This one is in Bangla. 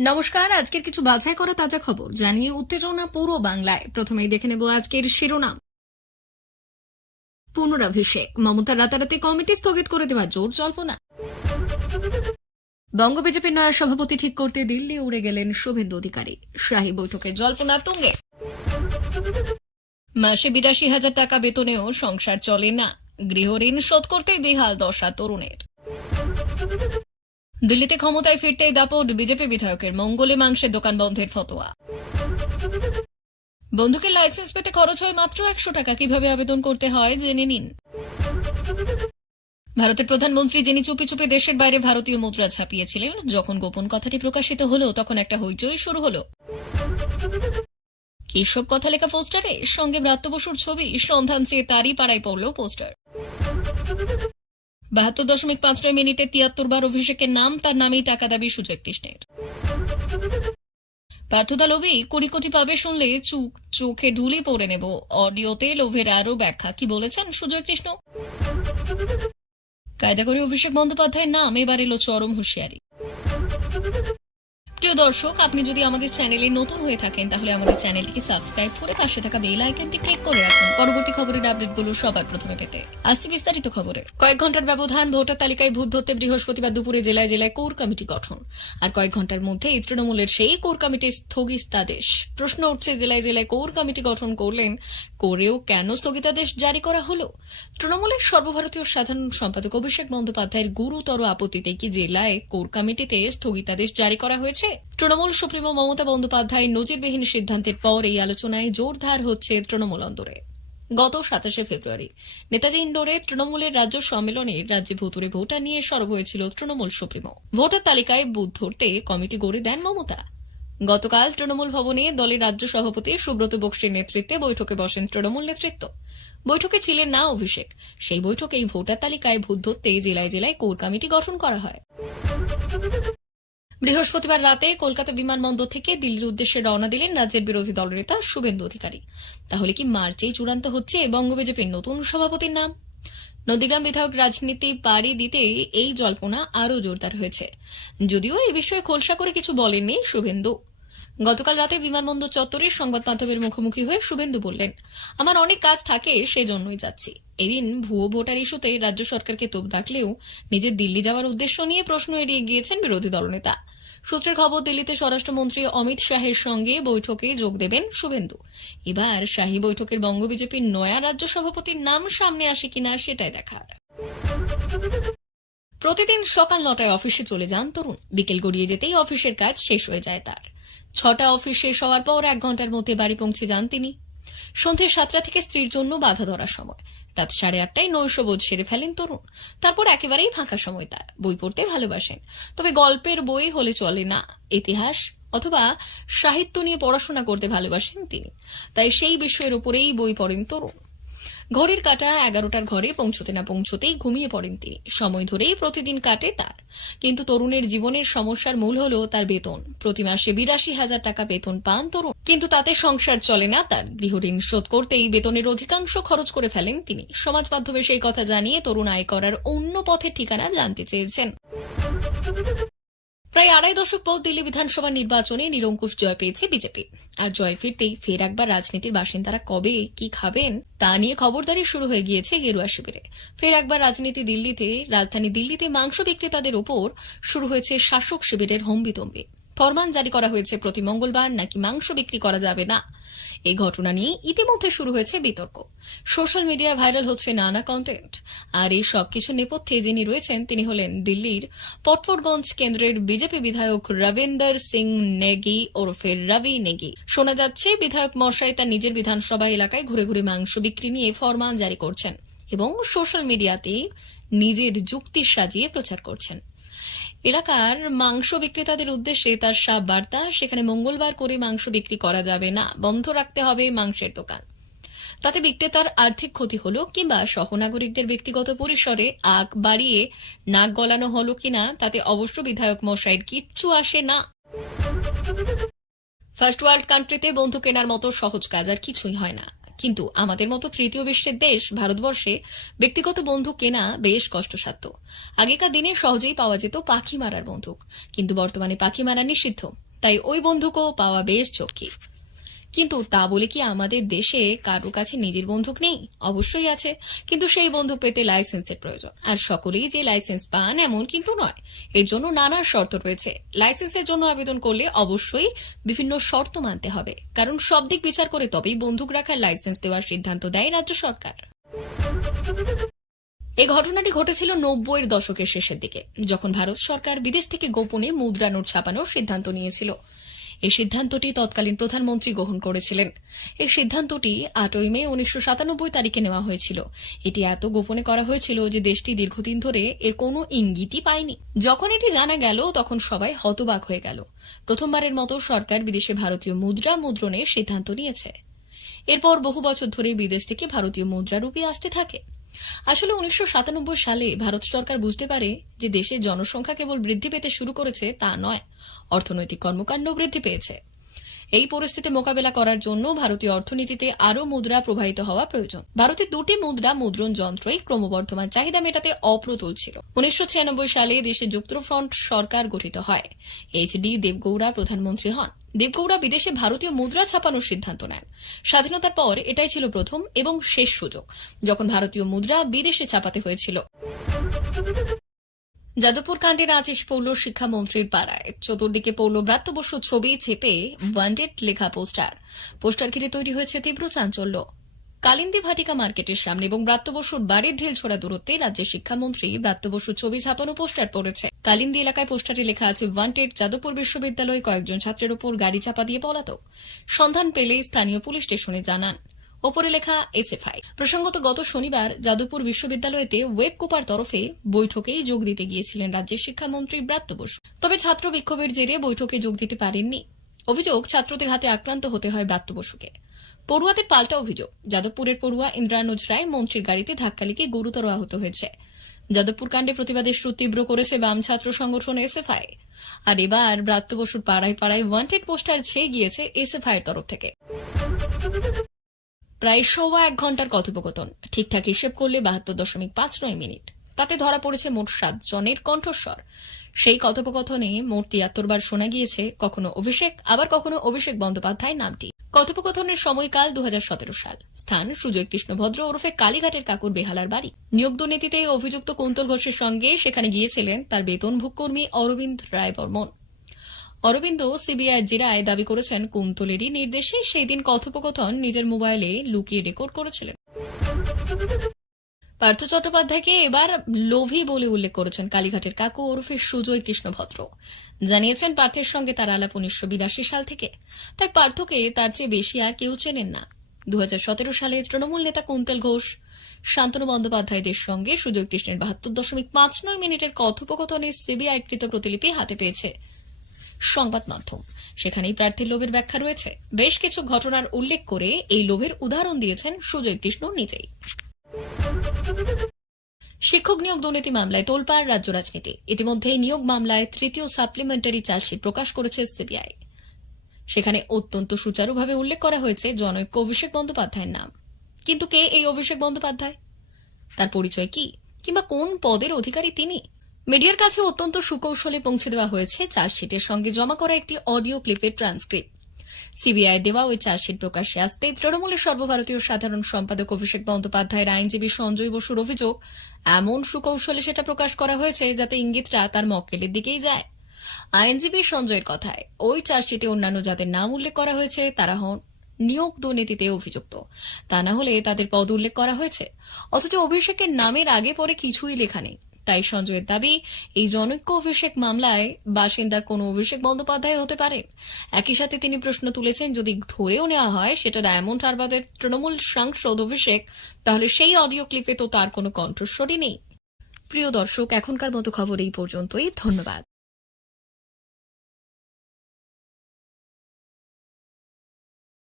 নমস্কার, আজকের কিছু বাছাই করা তাজা খবর জানিয়ে উত্তেজনা পুরো বাংলায়। প্রথমেই দেখে নেব আজকের শিরোনাম। পুনরাভিষেক। মমতা রাতারাতি কমিটি স্থগিত করে দেওয়া জোর জল্পনা। বঙ্গ বিজেপির নয়া সভাপতি ঠিক করতে দিল্লি উড়ে গেলেন শুভেন্দু অধিকারী। শাহী বৈঠকে জল্পনা তুঙ্গে। মাসে বিরাশি হাজার টাকা বেতনেও সংসার চলে না। গৃহঋণ শোধ করতেই বেহাল দশা তরুণের। দিল্লিতে ক্ষমতায় ফিরতেই দাপট বিজেপি বিধায়কের। মঙ্গলে মাংসের দোকান বন্ধের ফতোয়া। বন্ধুকের লাইসেন্স পেতে খরচ হয় মাত্র একশো টাকা। কীভাবে আবেদন করতে হয় জেনে নিন। ভারতের প্রধানমন্ত্রী যিনি চুপি চুপি দেশের বাইরে ভারতীয় মুদ্রা ছাপিয়েছিলেন, যখন গোপন কথাটি প্রকাশিত হলো, তখন একটা হইচই শুরু হলো। কি সব কথা লেখা পোস্টারে? সঙ্গে ব্রাত্য বসুর ছবি, সন্ধান চেয়ে তারই পাড়ায় পড়ল পোস্টার। বাহাত্তর দশমিক পাঁচ নয় মিনিটে তিয়াত্তর বার অভিষেকের নাম, তার নামেই টাকা দাবি সুজয় কৃষ্ণের পার্থদা লোভি, কুড়ি কোটি পাবে শুনলে চুক, চোখে ঢুলি পড়ে নেব। অডিওতে লোভের আরও ব্যাখ্যা। কি বলেছেন সুজয় কৃষ্ণ? কায়দা করে অভিষেক বন্দ্যোপাধ্যায়ের নাম, এবার এলো চরম হুঁশিয়ারি। প্রিয় দর্শক, আপনি যদি আমাদের চ্যানেলে নতুন হয়ে থাকেন, তাহলে আমাদের চ্যানেলটিকে সাবস্ক্রাইব করে পাশে থাকা বেল আইকনটি ক্লিক করে রাখুন। পরবর্তী খবরের আপডেটগুলো সবার প্রথমে পেতে আসছি বিস্তারিত খবরে। কয়েক ঘণ্টার ব্যবধান ভোটার তালিকায় ভূত ধরতে বৃহস্পতিবার দুপুরে জেলায় জেলায় কোর কমিটি গঠন। আর কয়েক ঘণ্টার মধ্যে এই তৃণমূলের সেই কোর কমিটির স্থগিতাদেশ। প্রশ্ন উঠছে, জেলায় জেলায় কোর কমিটি গঠন করলেন, করেও কেন স্থগিতাদেশ জারি করা হলো? তৃণমূলের সর্বভারতীয় সাধারণ সম্পাদক অভিষেক বন্দ্যোপাধ্যায়ের গুরুতর আপত্তিতে কি জেলায় কোর কমিটিতে স্থগিতাদেশ জারি করা হয়েছে? তৃণমূল সুপ্রিমো মমতা বন্দ্যোপাধ্যায়ের নজিরবিহীন সিদ্ধান্তের পর এই আলোচনায় জোরদার হচ্ছে তৃণমূল অন্দরে। গত সাতাশে ফেব্রুয়ারি, নেতাজি ইন্ডোরে তৃণমূলের রাজ্য সম্মেলনে রাজ্যে ভুতুরে ভোটার নিয়ে সরব হয়েছিল তৃণমূল সুপ্রিমো। ভোটার তালিকায় বুথ ধরতে কমিটি গড়ে দেন মমতা। গতকাল তৃণমূল ভবনে দলের রাজ্য সভাপতি সুব্রত বক্সির নেতৃত্বে বৈঠকে বসেন তৃণমূল নেতৃত্ব। বৈঠকে ছিলেন না অভিষেক। সেই বৈঠকেই ভোটার তালিকায় ভূত ধরতে জেলায় জেলায় কোর কমিটি গঠন করা হয়। বৃহস্পতিবার রাতে কলকাতা বিমানবন্দর থেকে দিল্লির উদ্দেশ্যে রওনা দিলেন রাজ্যের বিরোধী দলনেতা শুভেন্দু অধিকারী। তাহলে কি মার্চেই চূড়ান্ত হচ্ছে বঙ্গ বিজেপির নতুন সভাপতির নাম? নদীগ্রাম বিধায়ক রাজনীতি পাড়ি দিতে এই জল্পনা আরও জোরদার হয়েছে। যদিও এ বিষয়ে খোলসা করে কিছু বলেননি শুভেন্দু। গতকাল রাতে বিমানবন্দর চত্বরে সংবাদ মাধ্যমের মুখোমুখি হয়ে শুভেন্দু বললেন, আমার অনেক কাজ থাকে, সেজন্যই যাচ্ছি। এদিন ভুয়ো ভোটার ইস্যুতে রাজ্য সরকারকে তোপ ডাকলেও নিজের দিল্লি যাওয়ার উদ্দেশ্য নিয়ে প্রশ্ন এড়িয়ে গিয়েছেন বিরোধী দলনেতা। সূত্রের খবর, দিল্লিতে স্বরাষ্ট্রমন্ত্রী অমিত শাহের সঙ্গে বৈঠকে যোগ দেবেন শুভেন্দু। এবার শাহী বৈঠকের বঙ্গ বিজেপির নয়া রাজ্য সভাপতির নাম সামনে আসে কিনা সেটাই দেখার। প্রতিদিন সকাল নটায় অফিসে চলে যান তরুণ। বিকেল গড়িয়ে যেতেই অফিসের কাজ শেষ হয়ে যায় তার। ছটা অফিস শেষ হওয়ার পর এক ঘণ্টার মধ্যে বাড়ি পৌঁছে যান তিনি। সন্ধ্যে সাতটা থেকে স্ত্রীর জন্য বাধা ধরার সময়। রাত সাড়ে আটটায় নৈশবোধ সেরে ফেলেন তরুণ। তারপর একেবারেই ফাঁকা সময় তার বই পড়তে ভালোবাসেন। তবে গল্পের বই হলে চলে না ইতিহাস অথবা সাহিত্য নিয়ে পড়াশোনা করতে ভালোবাসেন তিনি। তাই সেই বিষয়ের উপরেই বই পড়েন তরুণ। ঘড়ির কাটা এগারোটার ঘরে পৌঁছতে না পৌঁছতেই ঘুমিয়ে পড়েন তিনি। সময় ধরেই প্রতিদিন কাটে তার। কিন্তু তরুণের জীবনের সমস্যার মূল হলো তার বেতন। প্রতি মাসে বিরাশি হাজার টাকা বেতন পান তরুণ। কিন্তু তাতে সংসার চলে না তার। গৃহঋণ শোধ করতেই বেতনের অধিকাংশ খরচ করে ফেলেন তিনি। সমাজ মাধ্যমে সেই কথা জানিয়ে তরুণ আয় করার অন্য পথের ঠিকানা জানতে চেয়েছেন। প্রায় আড়াই দশক পর দিল্লি বিধানসভা নির্বাচনে নিরঙ্কুশ জয় পেয়েছে বিজেপি। আর জয় ফিরতেই ফের একবার রাজনীতির বাসিন্দারা কবে, কি খাবেন, তা নিয়ে খবরদারি শুরু হয়ে গিয়েছে গেরুয়া শিবিরে। ফের একবার রাজনীতি দিল্লিতে, রাজধানী দিল্লিতে মাংস বিক্রেতাদের ওপর শুরু হয়েছে শাসক শিবিরের হম্বিতম্বি। ফরমান জারি করা হয়েছে প্রতি মঙ্গলবার, নাকি মাংস বিক্রি করা যাবে না? এই ঘটনা নিয়ে ইতিমধ্যে শুরু হয়েছে বিতর্ক। সোশ্যাল মিডিয়া ভাইরাল হচ্ছে নানা কন্টেন্ট আর এই সবকিছু নেপথ্যে যিনি রয়েছেন, তিনি হলেন দিল্লির পটফরগঞ্জ কেন্দ্রের বিজেপি বিধায়ক রবীন্দর সিং নেগি ওরফে রবি নেগি। শোনা যাচ্ছে, বিধায়ক মশাই তার নিজের বিধানসভা এলাকায় ঘুরে ঘুরে মাংস বিক্রি নিয়ে ফরমান জারি করছেন এবং সোশ্যাল মিডিয়াতে নিজের যুক্তি সাজিয়ে প্রচার করছেন। এলাকার মাংস বিক্রেতাদের উদ্দেশ্যে তার সাব বার্তা, সেখানে মঙ্গলবার করে মাংস বিক্রি করা যাবে না, বন্ধ রাখতে হবে মাংসের দোকান। তাতে বিক্রেতার আর্থিক ক্ষতি হলো কিংবা সহনাগরিকদের ব্যক্তিগত পরিসরে আগ বাড়িয়ে নাক গলানো হলো কিনা, তাতে অবশ্য বিধায়ক মশাইয়ের কিচ্ছু আসে না। ফার্স্ট ওয়ার্ল্ড কান্ট্রিতে বন্ধু কেনার মতো সহজ কাজ আর কিছুই হয় না। কিন্তু আমাদের মতো তৃতীয় বিশ্বের দেশ ভারতবর্ষে ব্যক্তিগত বন্দুক কেনা বেশ কষ্টসাধ্য। আগেকার দিনে সহজেই পাওয়া যেত পাখি মারার বন্দুক, কিন্তু বর্তমানে পাখি মারা নিষিদ্ধ, তাই ওই বন্ধুকও পাওয়া বেশ চোখি কিন্তু তা বলে কি আমাদের দেশে কারোর কাছে নিজের বন্দুক নেই? অবশ্যই আছে। কিন্তু সেই বন্দুক পেতে লাইসেন্সের প্রয়োজন। আর সকলেই যে লাইসেন্স পান এমন কিন্তু নয়। এর জন্য নানা শর্ত রয়েছে। লাইসেন্সের জন্য আবেদন করলে অবশ্যই বিভিন্ন শর্ত মানতে হবে। কারণ সব দিক বিচার করে তবেই বন্দুক রাখার লাইসেন্স দেওয়ার সিদ্ধান্ত দেয় রাজ্য সরকার। এই ঘটনাটি ঘটেছিল নব্বইয়ের দশকের শেষের দিকে, যখন ভারত সরকার বিদেশ থেকে গোপনে মুদ্রা নোট ছাপানোর সিদ্ধান্ত নিয়েছিল। এই সিদ্ধান্তটি তৎকালীন প্রধানমন্ত্রী গ্রহণ করেছিলেন। এই সিদ্ধান্তটি আটই মে উনিশশো সাতানব্বই তারিখে নেওয়া হয়েছিল। এটি এত গোপনে করা হয়েছিল যে দেশটি দীর্ঘদিন ধরে এর কোনো ইঙ্গিতই পায়নি। যখন এটি জানা গেল, তখন সবাই হতবাক হয়ে গেল। প্রথমবারের মতো সরকার বিদেশে ভারতীয় মুদ্রা মুদ্রণের সিদ্ধান্ত নিয়েছে। এরপর বহু বছর ধরে বিদেশ থেকে ভারতীয় মুদ্রা রূপে আসতে থাকে। আসলে উনিশশো সাতানব্বই সালে ভারত সরকার বুঝতে পারে যে দেশের জনসংখ্যা কেবল বৃদ্ধি পেতে শুরু করেছে তা নয়, অর্থনৈতিক কর্মকাণ্ড বৃদ্ধি পেয়েছে। এই পরিস্থিতি মোকাবেলা করার জন্য ভারতীয় অর্থনীতিতে আরও মুদ্রা প্রবাহিত হওয়া প্রয়োজন। ভারতে দুটি মুদ্রা মুদ্রণ যন্ত্রই ক্রমবর্ধমান চাহিদা মেটাতে অপ্রতুল ছিল। উনিশশো ছিয়ানব্বই সালে দেশে যুক্তফ্রন্ট সরকার গঠিত হয়। এইচ ডি দেবগৌড়া প্রধানমন্ত্রী হন। দেবগৌড়া বিদেশে ভারতীয় মুদ্রা ছাপানোর সিদ্ধান্ত নেন। স্বাধীনতার পর এটাই ছিল প্রথম এবং শেষ সুযোগ, যখন ভারতীয় মুদ্রা বিদেশে ছাপাতে হয়েছিল। যাদবপুর কাণ্ডের আজ পৌল শিক্ষামন্ত্রীর পাড়ায়। চতুর্দিকে পৌল ব্রাত্য বসু ছবি চেপে ওয়ান্ডেড লেখা পোস্টার। পোস্টার ঘিরে তৈরি হয়েছে তীব্র চাঞ্চল্য। কালিন্দী ভাটিকা মার্কেটের সামনে এবং ব্রাত্য বসুর বাড়ির ঢিল ছোড়া দূরত্বে রাজ্যের শিক্ষামন্ত্রী ব্রাত্য বসুর ছবি ছাপানো পোস্টার পড়েছে। কালিন্দী এলাকায় পোস্টারে লেখা আছে ওয়ান্টেড যাদবপুর বিশ্ববিদ্যালয়ে কয়েকজন ছাত্রের উপর গাড়ি চাপা দিয়ে পলাতক। সন্ধান পেলে স্থানীয় পুলিশ স্টেশনে জানান। ওপরে লেখা এসএফআই। প্রসঙ্গত গত শনিবার যাদবপুর বিশ্ববিদ্যালয়তে ওয়েব কুপার তরফে বৈঠকেই যোগ দিতে গিয়েছিলেন রাজ্যের শিক্ষামন্ত্রী ব্রাত্য বসু। তবে ছাত্র বিক্ষোভের জেরে বৈঠকে যোগ দিতে পারেননি। অভিযোগ, ছাত্রদের হাতে আক্রান্ত হতে হয় ব্রাত্য বসুকে। পড়ুয়াদের পাল্টা অভিযোগ, যাদবপুরের পড়ুয়া ইন্দ্রানুজ রায় মন্ত্রীর গাড়িতে ধাক্কা লেগে গুরুতর আহত হয়েছে। যাদবপুর কাণ্ডে প্রতিবাদের সুর তীব্র করেছে বাম ছাত্র সংগঠন এসএফআই। আর এবার ব্রাত্য বসুর পাড়ায় পাড়ায় ওয়ান্টেড পোস্টার ছেয়ে গিয়েছে এসএফআই এর তরফ থেকে। প্রায় সওয়া এক ঘণ্টার কথোপকথন। ঠিকঠাক হিসেব করলে বাহাত্তর দশমিক পাঁচ নয় মিনিট। তাতে ধরা পড়েছে মোট সাত জনের কণ্ঠস্বর। সেই কথোপকথনে মোট তিয়াত্তর বার শোনা গিয়েছে কখনো অভিষেক, আবার কখনো অভিষেক বন্দ্যোপাধ্যায় নামটি। কথোপকথনের সময়কাল দু হাজার সতেরো সাল। স্থান সুজয় কৃষ্ণ ভদ্র ওরফে কালীঘাটের কাকুর বেহালার বাড়ি। নিয়োগ দুর্নীতিতে অভিযুক্ত কুন্তল ঘোষের সঙ্গে সেখানে গিয়েছিলেন তার বেতনভোগ কর্মী অরবিন্দ রায় বর্মন। অরবিন্দ সিবিআই জেরায় দাবি করেছেন, কুন্তলেরই নির্দেশে সেই দিন কথোপকথন নিজের মোবাইলে লুকিয়ে রেকর্ড করেছিলেন। পার্থ চট্টোপাধ্যায়কে এবার লোভী বলে উল্লেখ করেছেন কালীঘাটের কাকু ওরফে সুজয় কৃষ্ণ ভদ্র জানিয়েছেন, পার্থের সঙ্গে তার আলাপ উনিশশো বিরাশি সাল থেকে। তাই পার্থকে তার চেয়ে বেশি আর কেউ চেনেন না। দু হাজার সতেরো সালে তৃণমূল নেতা কুন্তল ঘোষ, শান্তনু বন্দ্যোপাধ্যায়দের সঙ্গে সুজয় কৃষ্ণের বাহাত্তর দশমিক পাঁচ নয় মিনিটের কথোপকথনের সিবিআই কৃত প্রতিলিপি হাতে পেয়েছে। সংবাদ মাধ্যম সেখানেই প্রার্থীর লোভের ব্যাখ্যা রয়েছে। বেশ কিছু ঘটনার উল্লেখ করে এই লোভের উদাহরণ দিয়েছেন সুজয় কৃষ্ণ নিজেই। শিক্ষক নিয়োগ দুর্নীতি মামলায় তোলপাড় রাজ্য রাজনীতি। ইতিমধ্যে নিয়োগ মামলায় তৃতীয় সাপ্লিমেন্টারি চার্জশিট প্রকাশ করেছে সিবিআই। সেখানে অত্যন্ত সুচারুভাবে উল্লেখ করা হয়েছে জনৈক অভিষেক বন্দ্যোপাধ্যায়ের নাম। কিন্তু কে এই অভিষেক বন্দ্যোপাধ্যায়? তার পরিচয় কি? কিংবা কোন পদের অধিকারী তিনি? মিডিয়ার কাছে অত্যন্ত সুকৌশলে পৌঁছে দেওয়া হয়েছে চার্জশিটের সঙ্গে জমা করা একটি অডিও ক্লিপের ট্রান্সক্রিপ্ট। সিবিআই দেওয়া ওই চার্জশিট প্রকাশ্যে আসতে তৃণমূলের সর্বভারতীয় সাধারণ সম্পাদক অভিষেক বন্দ্যোপাধ্যায়ের আইনজীবী সঞ্জয় বসুর অভিযোগ, এমন সুকৌশলে সেটা প্রকাশ করা হয়েছে যাতে ইঙ্গিতরা তার মক্কেলের দিকেই যায়। আইনজীবী সঞ্জয়ের কথায়, ওই চার্জশিটে অন্যান্য যাদের নাম উল্লেখ করা হয়েছে তারা হন নিয়োগ দুর্নীতিতে অভিযুক্ত। তা না হলে তাদের পদ উল্লেখ করা হয়েছে। অথচ অভিষেকের নামের আগে পরে কিছুই লেখা নেই। তাই সঞ্জয়ের দাবি, এই জনৈক্য অভিষেক মামলায় বাসিন্দার কোনো অভিষেক বন্দ্যোপাধ্যায় হতে পারে। একই সাথে তিনি প্রশ্ন তুলেছেন, যদি ধরেও নেওয়া হয় সেটা ডায়মন্ড হারবারের তৃণমূল সাংসদ অভিষেক, তাহলে সেই অডিও ক্লিপে তো তার কোনো কণ্ঠস্বরই নেই। প্রিয় দর্শক, এখনকার মতো খবর এই পর্যন্তই। ধন্যবাদ।